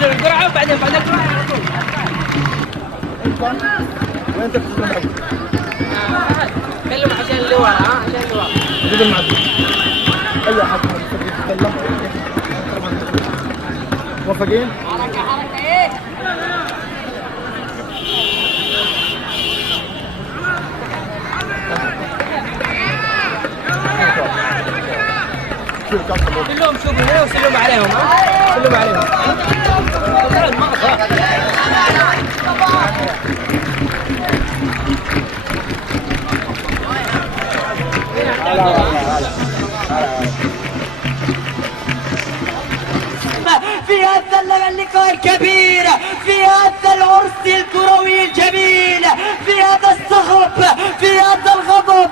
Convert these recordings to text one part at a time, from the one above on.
سوي القرعه وبعدين بعد القرعه على طول. وين تبغى تروح؟ كلم عشان اللي ورا، عشان اللي ورا. جيب المعدل. اي احد يتكلم. موافقين؟ حركه حركه ايه؟ كلهم شوفوا هنا وسلموا عليهم، ها؟ سلموا عليهم. في هذا اللقاء الكبير، في هذا العرس الكروي الجميل، في هذا الصخب، في هذا الغضب،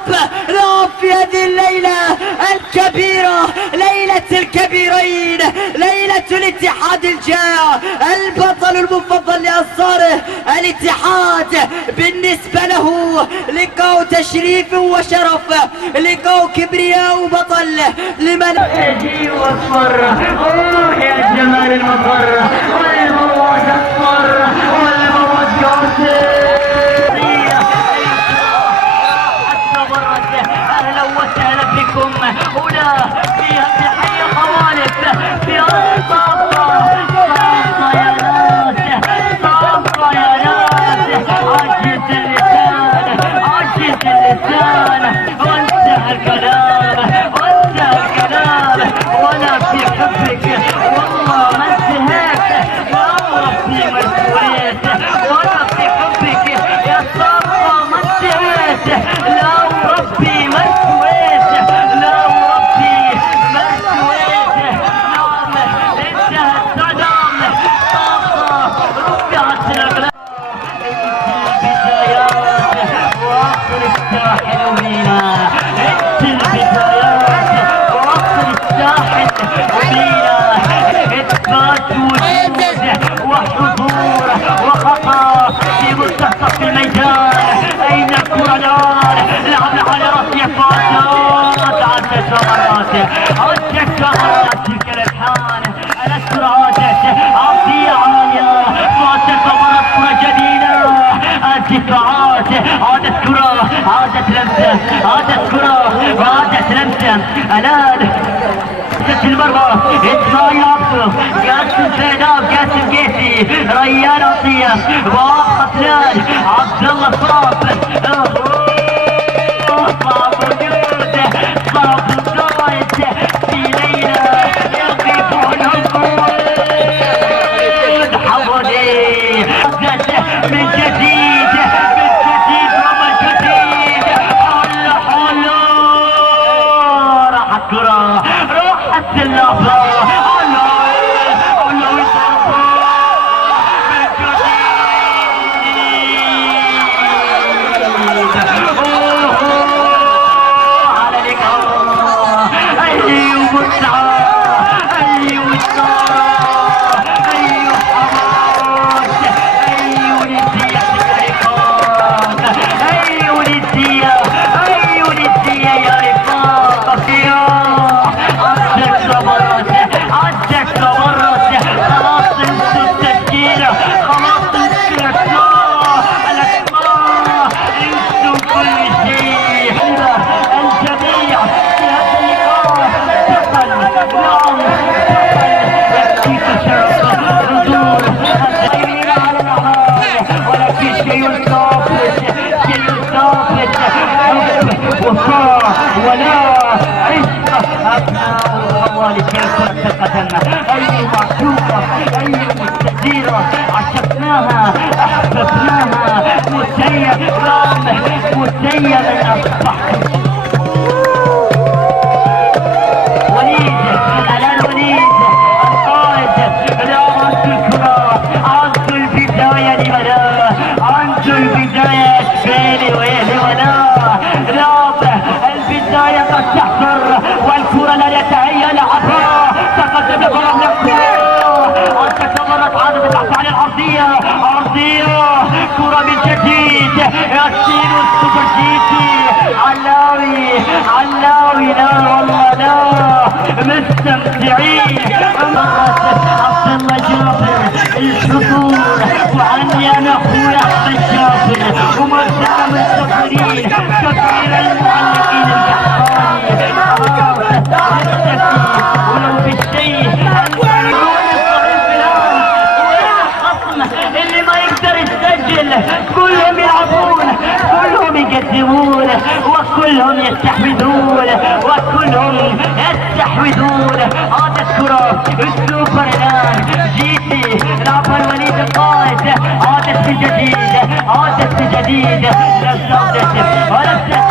لا في هذه الليلة الكبيرة، ليلة الكبيرين، ليلة الاتحاد الجاء، البطل المفضل لأنصاره الاتحاد بالنسبة له لقاء تشريف وشرف، لقاء كبرياء وبطل لمن يجي واصفر. اوه يا جمال المفر والمواد اصفر والمواد قاسي. اهلا وسهلا بكم هنا في تحيه خوالف في الصفه يا ناس، صفه يا ناس. عجز اللسان، عجز اللسان، وانتهى الكلام، وانتهى الكلام. وانا في حبك والله ما انتهيت، يا ربي ما انتهيت. وانا في حبك يا صفه ما انتهيت، لا ربي ما انتهيت، لا ربي ما انتهيت. نعم انتهى السلام، صفه رفعت الاغلال. البدايات واخر الساحل بينا، انت البدايات واخر الساحل بينا. اثبات وجود وحضور وخطا في منتصف الميدان. اين الكره الان؟ لعب على راس فاطمه عدت مرات، عدت مرات تلك الالحان الاسرعات عافيه عاليه. فاتت مرات كره جميله، الدفاعات عادت كره، عادت لمسه، عادت كره، عادت لمسه. الان المرمى اسماعيل عبده، قاسم زيناب، قاسم قيسي ريان عطيه وقتلان عبد الله صابر صعب وجود صعب وقائد في ليلة يغيبون الجود حولي من جديد ومن جديد حل راحت كرة راحت اللعبة ولا عشق أبناء الخوالي كيف ثقتنا أي معشوقة أي مستديرة عشقناها أحببناها مسيب رامح مسيب أصبح وليد الآن وليد القائد لا عنده الكرة عنده البداية لملا عنده البداية شبيلي ويهلي ولا رابع البداية قد تحضر والكرة لا يتهيأ لعبها تقدم الكرة من الكرة تكبرت عادة تحت على الأرضية أرضية كرة من جديد ياسين السوبر جيتي علاوي علاوي لا والله لا مستمتعين عبد الله جابر الحضور وعني انا اخويا احمد جابر ومرتاح مستقرين كثير المعلقين القحطاني ولو بالشيء اللي ما يقدر يسجل كلهم يلعبون كلهم يقدمون وكلهم يستحوذون وكلهم يستحوذون هذا الكرة السوبر الان جيتي لعبها الوليد القائد عادت من جديد عادت من جديد نفس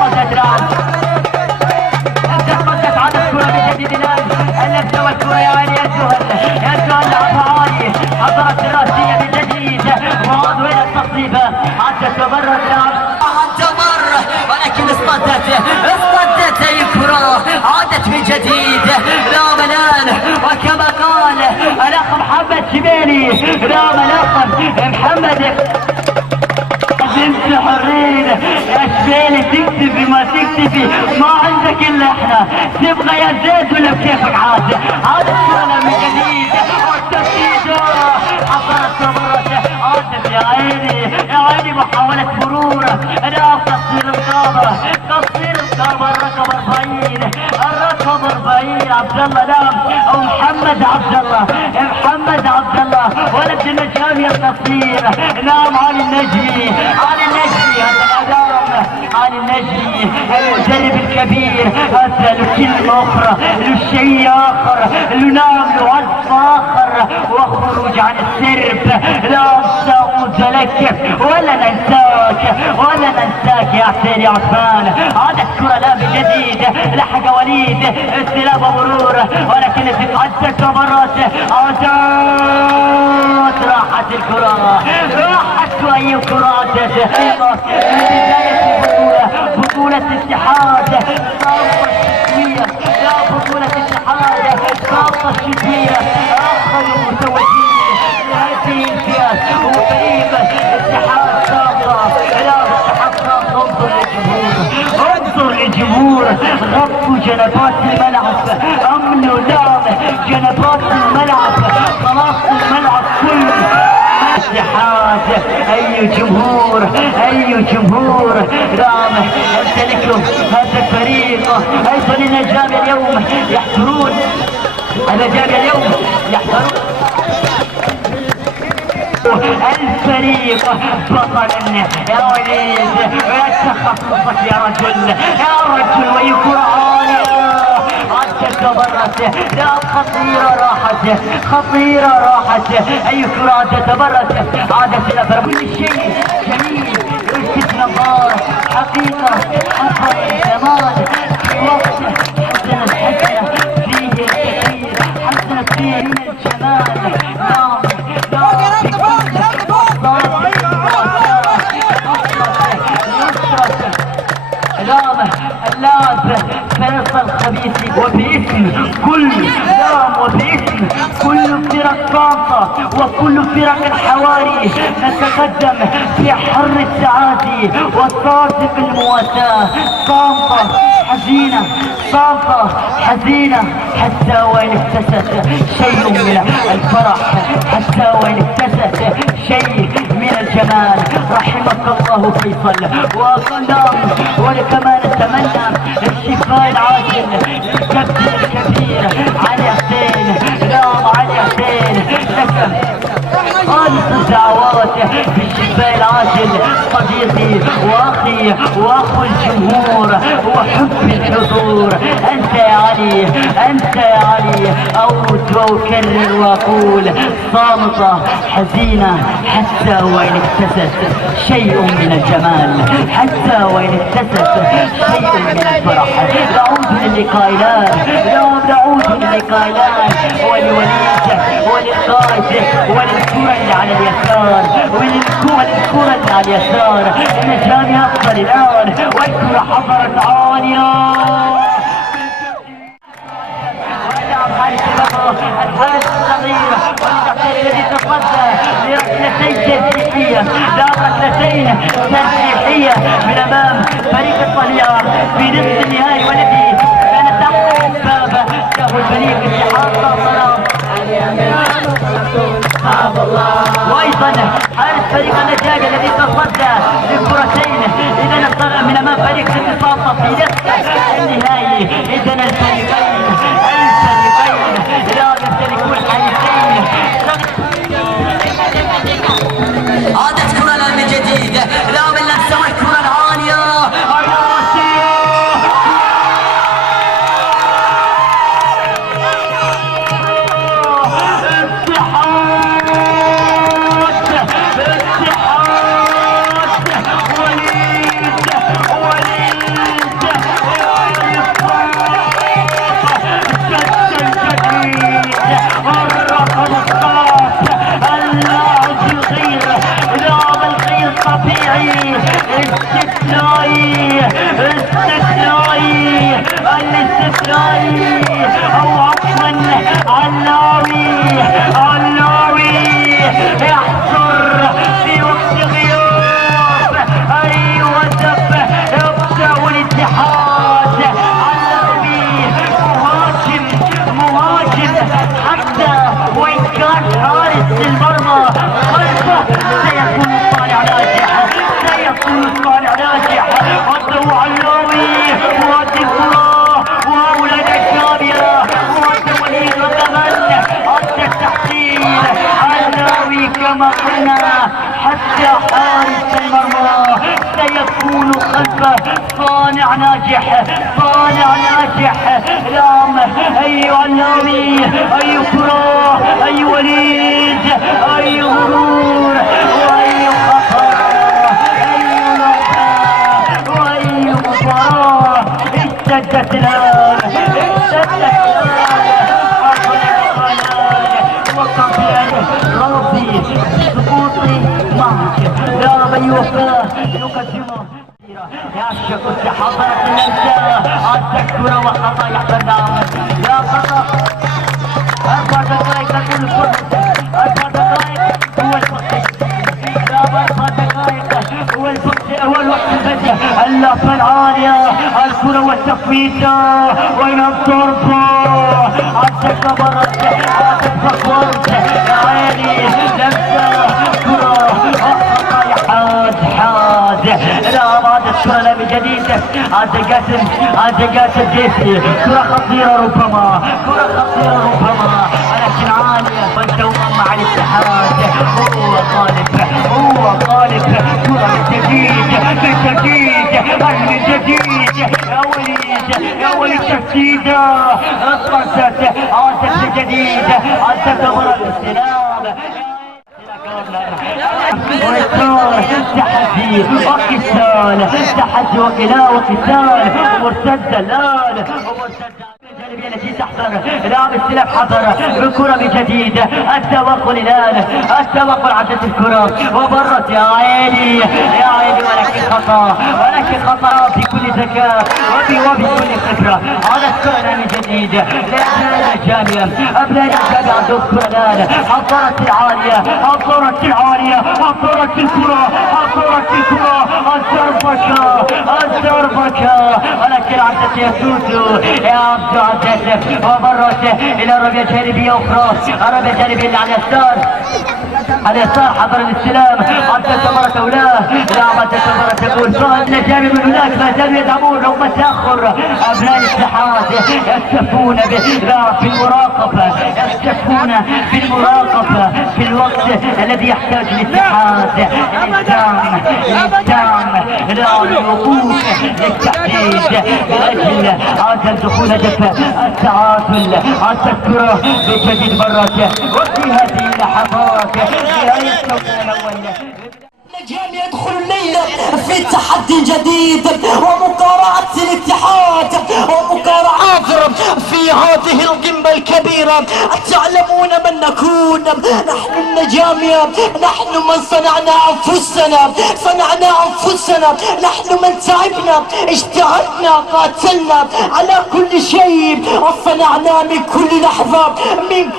قدت رعد قدت عادت كرة من جديد الان اللمسة والكرة يا عيني يا سهل يا سهل لعبها عالي حضرت الراسية من جديد وعاد وين التصريبة عادت وبرت لعب تمر ولكن اصطدت اي كرة عادت من جديد لا ملان وكما قال الاخ محمد شبيلي لا ملقب محمد انت حرين يا شبيلي تكتبي ما تكتبي ما عندك الا احنا تبغى يا زيد ولا بكيفك عاد هذا الكرة من جديد والتسديد حضرت ومرت عادت يا عيني محاولة مرور لا تصوير الكاميرا الرقم 40 عبد الله نعم او محمد عبد الله ولد النجامي التصوير نعم علي النجمي هذا الادام علي النجمي المدرب الكبير هذا له كلمة اخرى له شيء اخر له نعم له عزف اخر وخروج عن السرب لا نعود لك ولا ننساك يا حسين يا عثمان هذا الكرة لا بجديد لحق وليد استلام مرور ولكن عدت ومرات عدت راحت الكرة راحت واي كرة عدت من بداية بطولة الاتحاد صافة الشتوية لا بطولة الاتحاد صافة الشتوية آخر المتوجين لهذه الفئات وقريبا اتحاد صافة لا اتحاد صافة انظر للجمهور غطوا جنبات الملعب امنوا لعب جنبات الملعب خلاص الملعب كله اتحاد اي جمهور رامح انت لكم هذا الفريق ايضا النجام اليوم يحضرون الفريق بطل يا وليد، يا تخصصك يا رجل، يا رجل ويكره عالية عدت تبرت، لا خطيرة راحت، خطيرة راحت، أي كرة عدت تبرت، عادت الأفر كل شيء جميل يلفت نظار، حقيقة حصل الزمان في وقت حسن الحسنة فيه الكثير، حسن فيه من الجمال. نعم اللاعب فيصل خبيثي وباسم كل لاعب وباسم كل فرق طنطا وكل فرق الحواري نتقدم في حر التعادي وصاصف المواساة. طنطا حزينة، طنطا حزينة حتى وإن اكتست شيء من الفرح، حتى وإن اكتست شيء من الجمال. رحمك الله فيصل وصلنا، ولكما نتمنى الشفاء العاجل للكابتن الكبير علي حسين. نعم علي حسين لك خالص الدعوات بالشفاء العاجل صديقي واخي واخو الجمهور وحب الحضور. انت يا علي، انت يا علي. اعود واكرر واقول صامتة حزينة حتى وان اكتست شيء من الجمال، حتى وان اكتست شيء من الفرح. نعود للقاء الان، نعود للقاء الان ولوليد وللقائد وللكرة اللي على اليسار، وللكرة اللي على اليسار. النجام يصل الان والكرة حضرت عالية. الحارس الصغير والتحتيل الذي تصدى لركلتين تسليحية، لا ركلتين تسليحية من امام فريق الطليان في نصف النهائي، والذي كان تحت الباب له الفريق اتحاد السلام. وايضا حارس فريق النجاة الذي تصدى لكرتين اذا نصر من امام فريق الاتصال في نصف النهائي. اذا الفريقين لا يمتلكون حارسين. عادت كرة من جديد، لا من نفسه الكرة العالية الاستثنائي او عفوا علاوي يحضر في وقت غياب اي هدف يبدأ الاتحاد. علاوي مهاجم حتى وان كان حارس المرمى خلفه سيكون الصانع ناجح، سيكون الصانع ناجح. عدوا علاوي وادي الكرة وأولاد الشامية وأنت وليد وكمان أنت التحصيل. علاوي كما قلنا حتى حارس المرمى سيكون خلفه صانع ناجح، صانع ناجح. نعم أي علاوي، أي كرة، أي وليد، أي غرور وأي خطر، أي لقطة وأي مباراة اشتدت الآن، اشتدت الآن. وقبل ربي سقوطي معك لا من يوفاه يقدمه. يعشق حضرة الأنساء التكبر وخطأ يحتنام لا خطأ. 4 دقائق تكون الفرصة، 4 دقائق هو الوقت، لا 4 دقائق هو الوقت، هو الوقت البديع. اللفة العالية، الكرة والتفويتة وينام ضربة عندك مرت، عندك فقرت يا عيني لمسة كرة خطأ حاد. لا عادت كرة من جديد، عاد قاسم جيسي. كرة خطيرة ربما، كرة خطيرة ربما ولكن عالية والدوام مع الاتحاد هو غالب كرة من جديد يا وليد تسديدة اصبرت عادت من جديد عادت مرة الاستلام تحدي وقتال ومرتدة الآن التي تحضر لاعب السلاح حضر بكرة من جديد التوقل الآن التوقل عدت الكرة وبرت يا عيني ولكن خطأ في كل ذكاء وبكل خبرة على الكرة الآن من جديد لأبناء الجامعة عندهم الكرة الآن حضرت العالية حضرت الكرة الزربكة ولكن عدت يسوسو يا عبد العزيز ومرت الى الرمية الجانبية اخرى الرمية الجانبية على اليسار حضر الاستلام عدت مرة اولاه لا عدت مرة تقول فان جانب من هناك ما زالوا يدعمون رغم التاخر ابناء الاتحاد يكتفون بالمراقبة في الوقت الذي يحتاج الاتحاد للدعم للوقوف للتحديد من اجل عدم دخول هدف التعادل الكرة بجديد مرات وفي هذه اللحظات نهاية الشوط الاول النجم يدخل الليلة في تحدي جديد ومقارعة الاتحاد ومقارعات في هذه القمة الكبيرة. تعلمون من نكون؟ نحن النجامية، نحن من صنعنا أنفسنا، نحن من تعبنا، اجتهدنا، قاتلنا على كل شيء وصنعنا من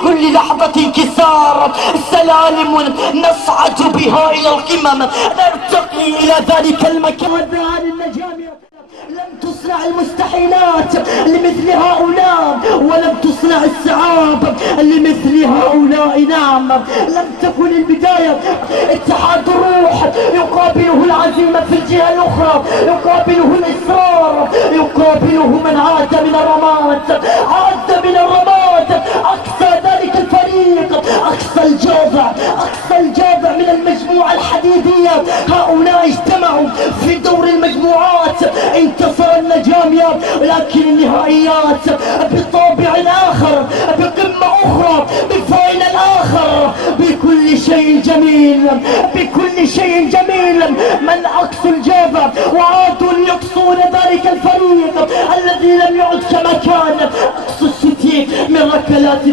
كل لحظة انكسار سلالم نصعد بها إلى القمم، نرتقي إلى ذلك المكان. لم تصنع المستحيلات لمثل هؤلاء، ولم تصنع الصعاب لمثل هؤلاء. نعم، لم تكن البداية. اتحاد الروح يقابله العزيمة في الجهة الأخرى، يقابله الإصرار، يقابله من عاد من الرماد، أقصى ذلك الفريق، أقصى الجاذع من المجموعة الحديدية. هؤلاء اجتمعوا في دور المجموعات، انتصر النجامية، لكن النهائيات بطابع آخر، بقمة أخرى، بفاينل آخر، بكل شيء جميل. من أقصوا الجاذع وعادوا ليقصون ذلك الفريق الذي لم يعد كما كان. أقصوا الستين من ركلات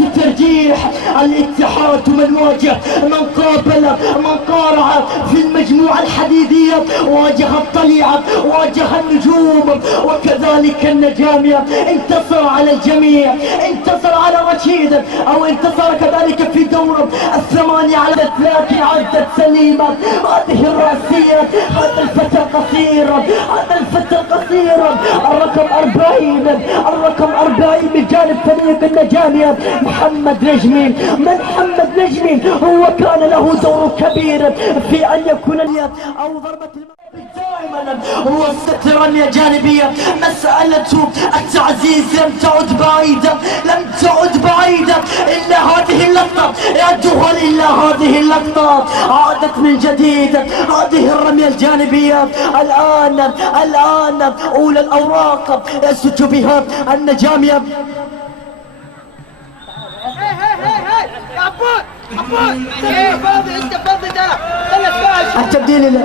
الترجيح. الاتحاد من واجه، من قابل، من قارع في المجموعة الحديدية، واجه الطليعة، واجه النجوم. وكذلك النجامية انتصر على الجميع، انتصر على رشيد، او انتصر كذلك في دور 8 على 3. عدت سليمة هذه الرأسية، هذا الفتى القصير، الرقم 40 من جانب فريق النجامية محمد نجمي. هو كان له دور كبير في ان يكون او ضربة دائما هو الستر الجانبية. مسألة التعزيز لم تعد بعيدة إلا هذه اللقطة يا دول، إلا هذه اللقطة. عادت من جديد هذه الرمية الجانبية. الآن أولى الأوراق يسج بها النجامية. التبديل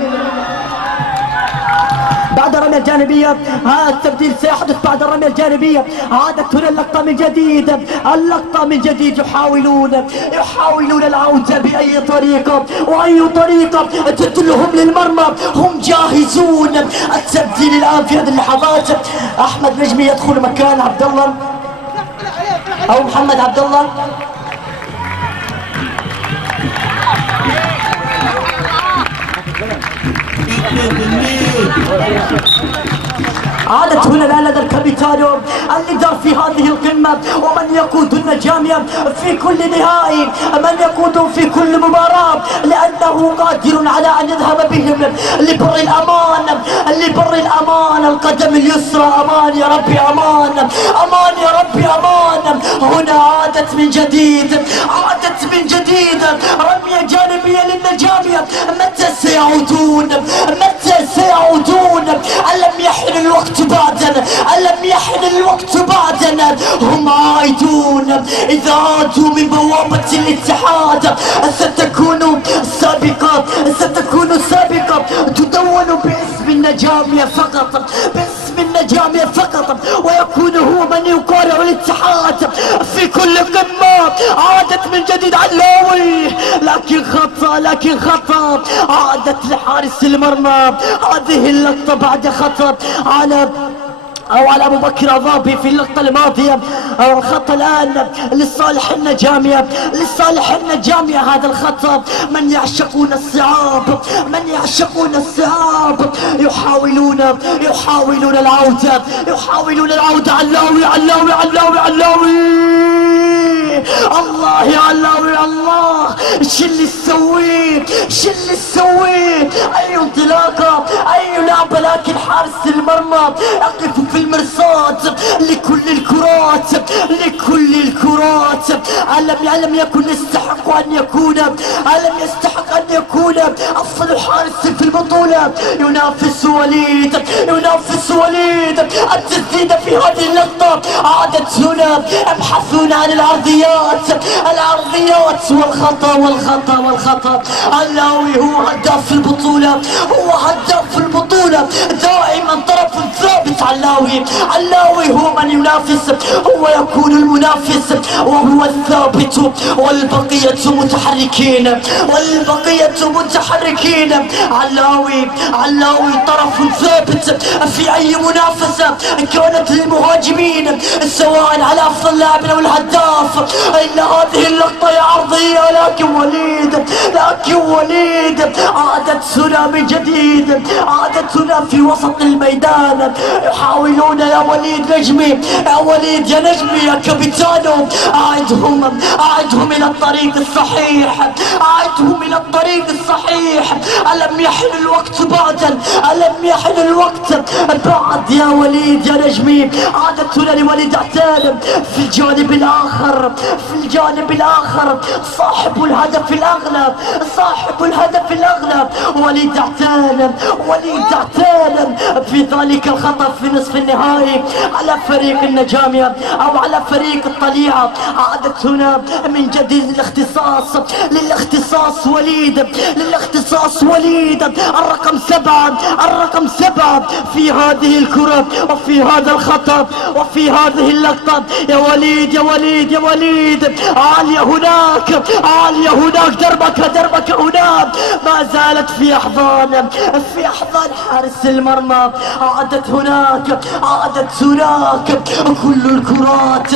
بعد الرمية الجانبية. هذا التبديل سيحدث بعد الرمية الجانبية. عادت هنا اللقطة من جديد. يحاولون العودة بأي طريقة، وأي طريقة تدلهم للمرمى. هم جاهزون. التبديل الآن في هذه اللحظات. أحمد نجمي يدخل مكان عبد الله أو محمد عبد الله. عادت هنا الآن لدى الكابيتانو الليدر في هذه القمة، ومن يقود النجامية في كل نهائي، من يقود في كل مباراة، لأنه قادر على أن يذهب بهم لبر الأمان، لبر الأمان. القدم اليسرى أمان يا ربي، أمان أمان يا ربي، أمان. هنا عادت من جديد، عادت من جديد، رمية جانبية للنجامية. متى سيعودون؟ متى سيعودون؟ ألم يحن الوقت بعدنا؟ ألم يحن الوقت بعدنا؟ هم عائدون. إذا عادوا من بوابة الاتحاد ستكون سابقة، ستكون سابقة تدون باسم النجامية فقط، باسم النجامية فقط، ويكون هو من يقارع الاتحاد في كل قمة. عادت من جديد علاوي، لكن خطأ، لكن خطأ. عادت لحارس المرمى هذه اللقطة بعد خطأ على أبو بكر عضابي في اللقطة الماضية. الخطأ الآن لصالح النجامية، لصالح النجامية هذا الخطأ. من يعشقون الصعاب، من يعشقون الصعاب يحاولون العودة، يحاولون العودة. علاوي علاوي علاوي علاوي، الله يا علاوي الله، شو اللي سويت، شو اللي سويت؟ أي انطلاقة، أي لعبة، لكن حارس المرمى يقف في المرصاد لكل الكرات، لكل الكرات. ألم يكن يستحق أن يكون، ألم يستحق أن يكون أفضل حارس في البطولة؟ ينافس وليد، ينافس وليد. التسديد في هذه اللقطة عادت هنا، يبحثون عن العرضيات، العرضيات، والخطأ والخطأ والخطأ. علاوي هو هداف البطولة، هو هداف البطولة دائما، طرف ثابت. علاوي، علاوي هو من ينافس، هو يكون المنافس وهو الثابت، والبقية متحركين، والبقية متحركين. علاوي، علاوي طرف ثابت في أي منافسة كانت للمهاجمين، سواء على أفضل لاعب أو الهداف. إن هذه اللقطة يا عرضية، لكن وليد، لكن وليد. عادت هنا من جديد، عادت هنا في وسط الميدان. يحاولون يا وليد نجمي، يا وليد يا نجمي يا كابيتانو، أعدهم، أعدهم إلى الطريق الصحيح، أعدهم إلى الطريق الصحيح. ألم يحن الوقت بعدا؟ ألم يحن الوقت بعد يا وليد يا نجمي؟ عادت هنا لوليد عتال في الجانب الآخر، في الجانب الآخر صاحب الهدف الأغلب، صاحب الهدف الأغلب وليد عتال، وليد عتال في ذلك الخطأ في نصف النهائي على فريق النجامية أو على فريق الطليعة. عادت هنا من جديد للاختصاص، للاختصاص وليد، للاختصاص وليد. الرقم 7، الرقم 7 في هذه الكرة وفي هذا الخطأ وفي هذه اللقطة. يا وليد يا وليد يا وليد، عالية هناك، عالية هناك، دربك دربك هناك. ما زالت في أحضان، في أحضان حارس المرمى. عادت هناك، عادت هناك كل الكرات.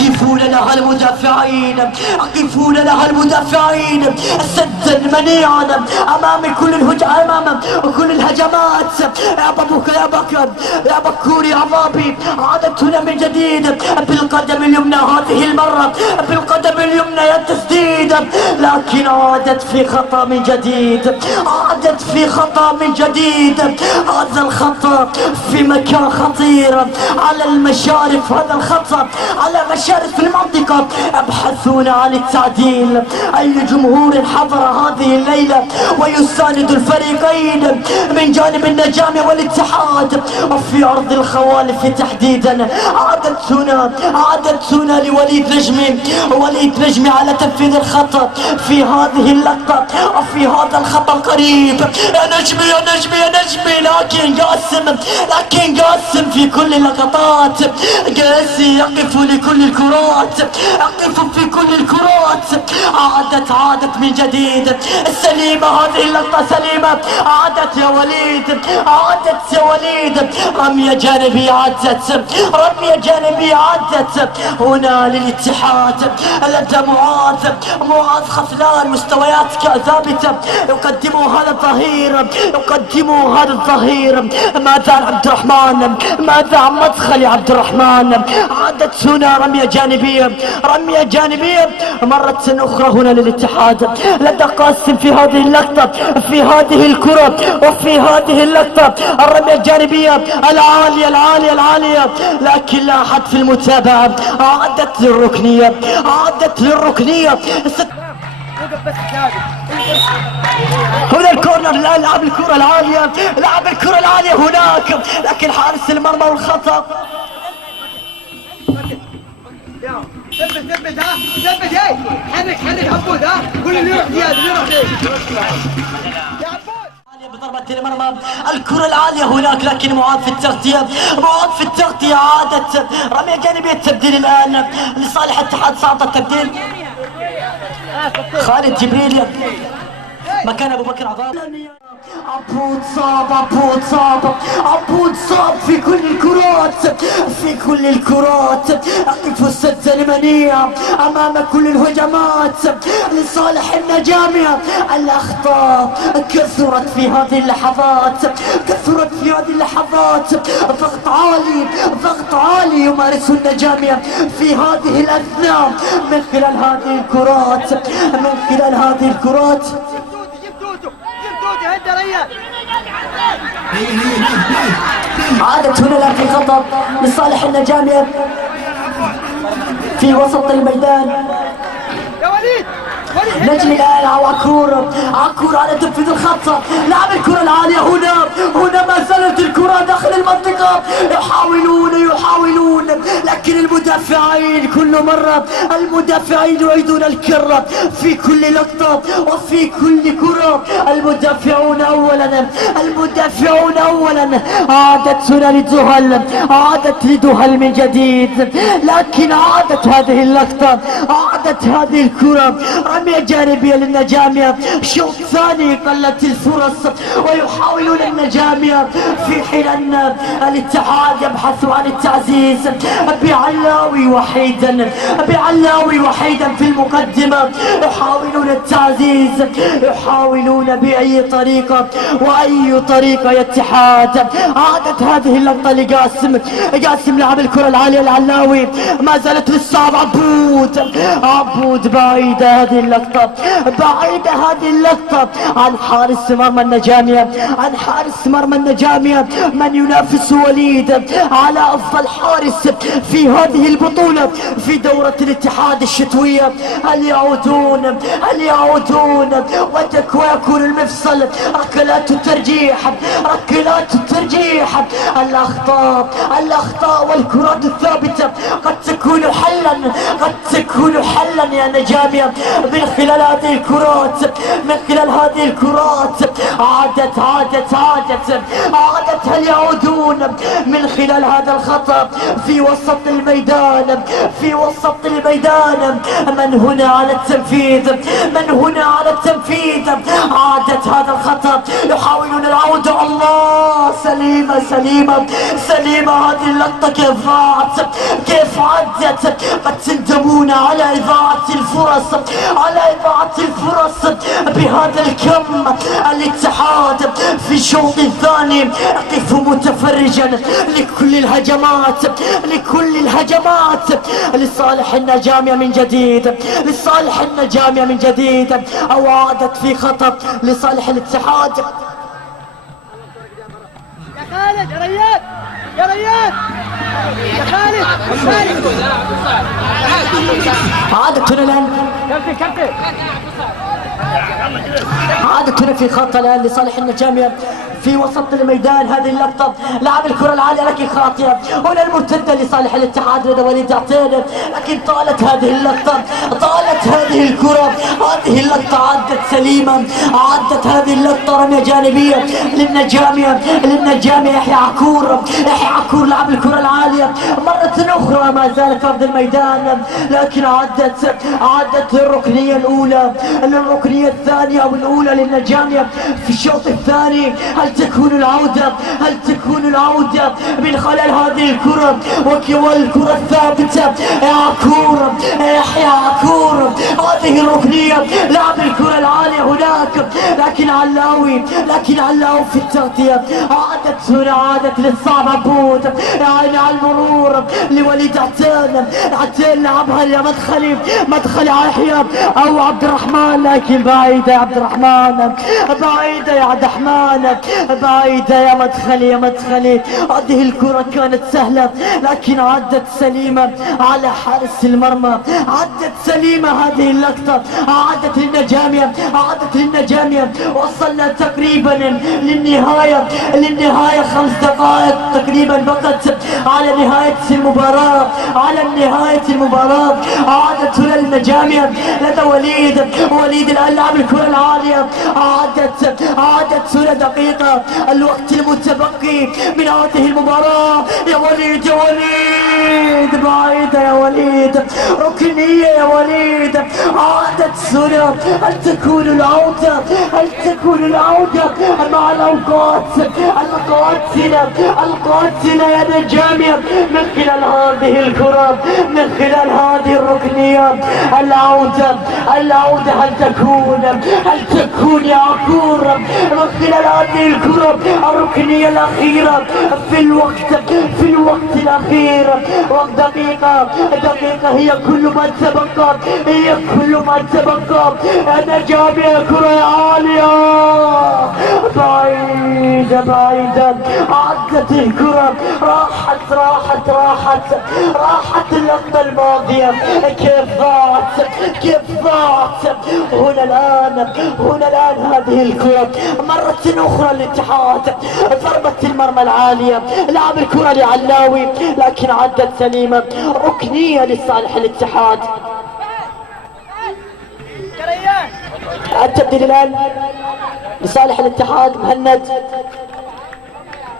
يقفون لها المدافعين، يقفون لها المدافعين سدا منيعا أمام كل أمام كل الهجمات. يا بابوك يا بكر يا بكور يا عضابي. عادت هنا من جديد بالقدم اليمنى هذه المرة، بالقدم اليمنى يا التسديد، لكن عادت في خطأ من جديد، عادت في خطأ من جديد. هذا الخطأ في مكان خطير على المشارف، هذا الخطأ على مشارف المنطقة. يبحثون عن التعديل. أي جمهور حضر هذه الليلة ويساند الفريقين من جانب النجامة والاتحاد وفي أرض الخوالف تحديدا. عادت هنا، عادت هنا لوليد نجمي، وليد نجمي على تنفيذ الخطأ في هذه اللقطة وفي هذا الخطأ القريب. يا نجمي يا نجمي يا نجمي، لكن قاسم، لكن قاسم في كل اللقطات. قاسي يقف لكل الكرات، يقف في كل الكرات. عادت من جديد. سليمة هذه اللقطة سليمة، عادت يا وليد، عادت يا وليد. رمية جانبية عادت، رمية جانبية عادت هنا للاتحاد. لدى معاذ خفلان مستويات ثابتة. يقدموا هذا الظهير، يقدموا هذا الظهير. ماذا عن عبد الرحمن؟ ماذا عن مدخل عبد الرحمن؟ عادت هنا رمية جانبية، رمية جانبية مرة أخرى هنا للاتحاد. لدى قاسم في هذه اللقطة، في هذه الكرة وفي هذه اللقطة الرمية الجانبية العالية العالية العالية، لكن لا أحد في المتابعة. عادت للركنية، عادت للركنية. هنا الكورنر الآن، لعب الكرة العالية، لعب الكرة العالية هناك، لكن حارس المرمى والخطأ. ثبت ها، ثبت هاي، حرك عبود ها، كل اللي يروح زيادة اللي يروح يا عبود. بضربة المرمى الكرة العالية هناك، لكن معاذ في التغطية، معاذ في التغطية. عادت رمية جانبية. التبديل الآن لصالح الاتحاد. سقط التبديل، خالد جبريل مكان ابو بكر عضال. عبود صاب، عبود صاب، عبود صاب في كل الكرات، في كل الكرات. اقف السدة اليمنية امام كل الهجمات لصالح النجامية. الاخطاء كثرت في هذه اللحظات، كثرت في هذه اللحظات. ضغط عالي، ضغط عالي يمارسه النجامية في هذه الاثناء من خلال هذه الكرات، من خلال هذه الكرات. عادت هنا الآن في خطأ لصالح النجامية في وسط الميدان. يا وليد نجم الآن عكور، عكور على تنفيذ الخطة. لعب الكرة العالية هنا ما زالت الكرة داخل المنطقة. يحاولون لكن المدافعين كل مرة، المدافعين يعيدون الكرة في كل لقطة وفي كل كرة. المدافعون أولا. عادت هنا لدهل، عادت لدهل من جديد، لكن عادت هذه اللقطة، عادت هذه الكرة. رمية جانبية للنجامية. شوط ثاني قلت الفرص ويحاولون النجامية، في حين أن الاتحاد يبحث عن التعزيز بعلاوي وحيدا في المقدمة. يحاولون التعزيز، يحاولون بأي طريقة وأي طريقة يا اتحاد. عادت هذه اللقطة لقاسم لعب الكرة العالية العلاوي، ما زالت للصعب. عبود بعيدة هذه اللقطة، بعيدة هذه اللقطة عن حارس مرمى النجامية، عن حارس مرمى النجامية من ينافس وليد على أفضل حارس في هذه البطولة في دورة الاتحاد الشتوية. هل يعودون ويكون المفصل؟ ركلات الترجيح، الأخطاء والكرات الثابتة قد تكون حلا يا نجامية من خلال هذه الكرات. عادت هل يعودون من خلال هذا الخطأ في وسط الميدان، من هنا على التنفيذ. عادت هذا الخطأ، يحاولون العودة. الله، سليمة هذه اللقطة كيف عدت. قد تندمون على إضاعة الفرص بهذا الكم. الاتحاد في الشوط الثاني يقف متفرجا لكل الهجمات لصالح النجامية من جديد، أو عادت في خطأ لصالح الاتحاد. يا خالد، يا ريان يا خالد. عادت هنا الآن، عادت هنا في خط الآن لصالح النجامية في وسط الميدان. هذه اللقطة لعب الكرة العالية لكن خاطئة. هنا المرتدة لصالح الاتحاد لدى وليد عتيب، لكن طالت هذه اللقطة، طالت هذه الكرة. هذه اللقطة عدت سليمة، عدت هذه اللقطة رمية جانبية للنجامية. يحيى عكور لعب الكرة العالية مرة أخرى، ما زال في أرض الميدان، لكن عدت الركنية الأولى، الركنية الثانية أو الأولى للنجامية في الشوط الثاني. هل تكون العودة من خلال هذه الكرة والكرة الثابتة؟ يحيى عكور هذه الركنية لعب الكرة العالية هناك، لكن علاوي في التغطية. عادت للصعب عبود، يعني على المرور لوليد عتيب لعبها يا مدخلي يحيى او عبد الرحمن، لكن بعيدة يا عبد الرحمن، بعيدة يا عبد الرحمن، بعيدة يا مدخلي. هذه الكرة كانت سهلة لكن عدت سليمة على حارس المرمى، عدت سليمة. هذه اللقطة عادت للنجامية. وصلنا تقريبا للنهاية 5 دقائق تقريبا فقط على نهاية المباراة. عادت هنا النجامية لدى وليد الآن لعب الكرة العالية. عادت هنا دقيقة الوقت المتبقي من هذه المباراة. يا وليد بعيدة يا وليد، ركنية يا وليد. عادت هنا. هل تكون العودة مع القاتلة يا نجامية من خلال هذه الكرة، من خلال هذه الركنية؟ العودة هل تكون يا عكور من خلال هذه الكرة الركنية الأخيرة في الوقت الأخير؟ دقيقة هي كل ما تبقى. نجامية كرة عالية بعيدة. عدت الكرة، راحت اللقطة الماضية. كيف ضاعت هنا الآن هذه الكرة مرة أخرى الاتحاد. ضربة المرمى العالية، لعب الكرة لعلاوي لكن عدت سليمة. ركنية لصالح الاتحاد. التبديل الآن لصالح الاتحاد. مهند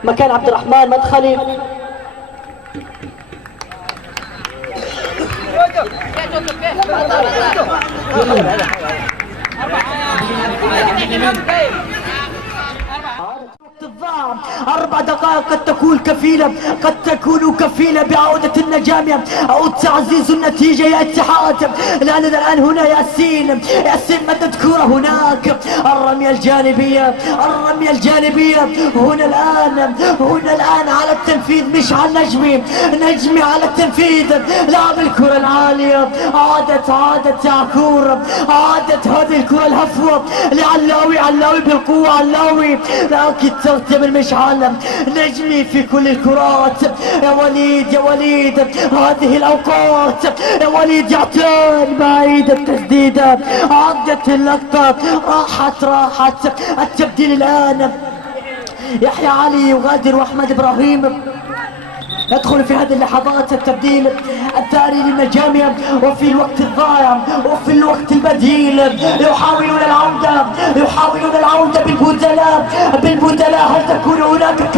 مكان عبد الرحمن مدخلي. الضاع 4 دقائق قد تكون كفيلة بعودة النجامية أو تعزيز النتيجة يا اتحاد. الآن هنا ياسين مدد كرة هناك. الرمية الجانبية هنا الآن على التنفيذ، مش على نجمي على التنفيذ. لعب الكرة العالية. عادت يا عكور. عادت هذه الكرة الهفوة لعلاوي بالقوة. علاوي لكن ترتب المشعل. نجمي في كل الكرات يا وليد هذه الأوقات. يا وليد يعتان بعيد التسديدة. عدت اللقطة، راحت. التبديل الآن يحيى علي يغادر وأحمد إبراهيم يدخل في هذه اللحظات. التبديل الثاني للنجامية وفي الوقت الضائع وفي الوقت البديل يحاولون العودة بالبدلاء. هل تكون هناك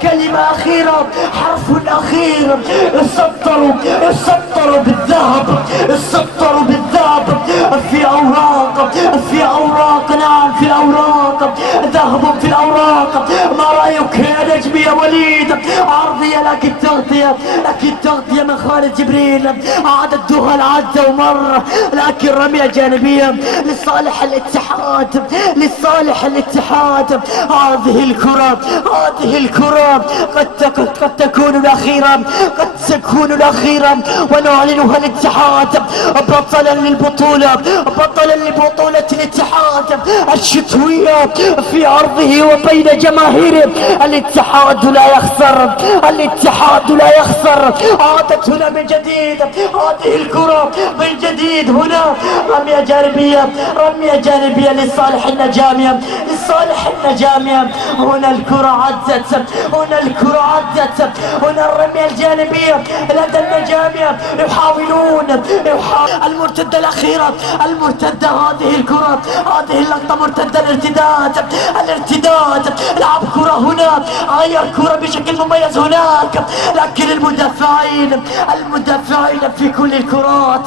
كلمة أخيرة حرف أخير؟ يسطروا بالذهب في أوراق. نعم في الأوراق، ذهب في الأوراق. ما رأيك يا نجمي يا وليد؟ عرضية لكن تغطية من خالد جبريل. عادت دخل عدة ومر، لكن رمية جانبية لصالح الاتحاد. هذه الكرة قد تكون الأخيرة ونعلنها الاتحاد بطلا لبطولة الاتحاد الشتوية في أرضه وبين جماهيره. الاتحاد لا يخسر. الاتحاد لا يخسر. عادت هنا من جديد هذه الكرة من جديد. هنا رمية جانبية، رمية جانبية لصالح النجامية، لصالح النجامية. هنا الكرة عدت، هنا الكرة عدت، هنا الرمية الجانبية لدى النجامية. يحاولون المرتدة الأخيرة، المرتدة هذه الكرة، هذه اللقطة مرتدة الارتداد، الارتداد. لعب كرة هنا، غير كرة بشكل مميز هناك، لكن المدافعين، المدافعين في كل الكرات،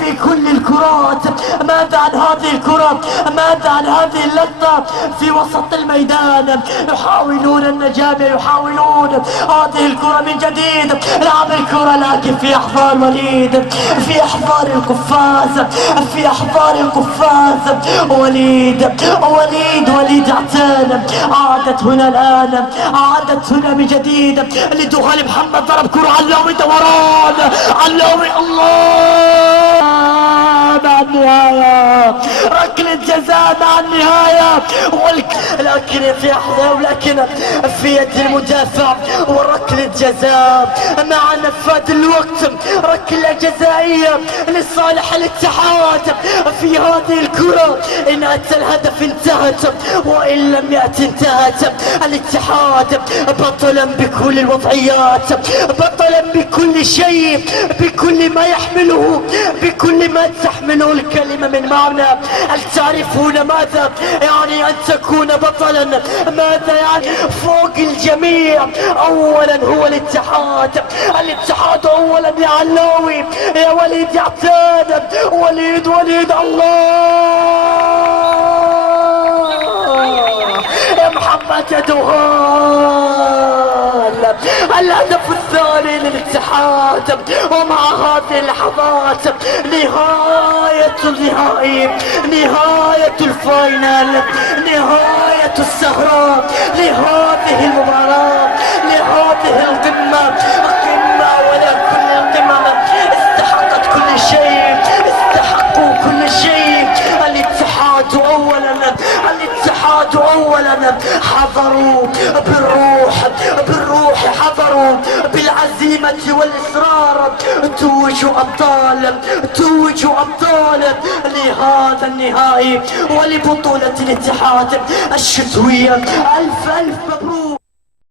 في كل الكرات. ماذا عن هذه الكرة؟ ماذا عن هذه اللقطة في وسط الميدان؟ يحاولون النجامة، يحاولون هذه الكرة من جديد. لعب الكرة لكن في أحضار وليد، في أحضار القفاز، في أحضار القفاز. وليد عتان. عادت هنا الآن، عادت هنا من جديد لدخول محمد. ضرب كرة علاوي دوران، علاوي الله مع النهاية، ركلة جزاء مع النهاية. لكن في أحضار، ولكن في يد المدافع، وركلة جزاء مع نفاذ الوقت. ركلة جزائية لصالح الاتحاد في هذه الكرة. إن أتى الهدف انتهت، وإن لم يأتي انتهت. الاتحاد بطلا بكل الوضعيات، بطلا بكل شيء، بكل ما يحمله، بكل ما تحمله الكلمة من معنى. هل تعرفون ماذا يعني أن تكون بطلا؟ ماذا يعني؟ فوق الجميع. أولا هو الاتحاد، الاتحاد أولا يا علاوي، يا وليد يا عتاد، وليد الله يا محمد يا دوهان. الهدف الثاني للاتحاد. ومع هذه اللحظات نهاية النهائي، نهاية الفاينل، نهاية السهرة لهذه المباراة، لهذه القمة. قمة ولا كل القمم استحقت كل شيء، استحقوا كل شيء. الاتحاد اولا، الاتحاد اولا حضروا بالروح، بالروح حضروا بالعزيمة والإصرار. توجوا أبطال، توجوا أبطال لهذا النهائي ولبطولة الاتحاد الشتوية. ألف ألف مبروك.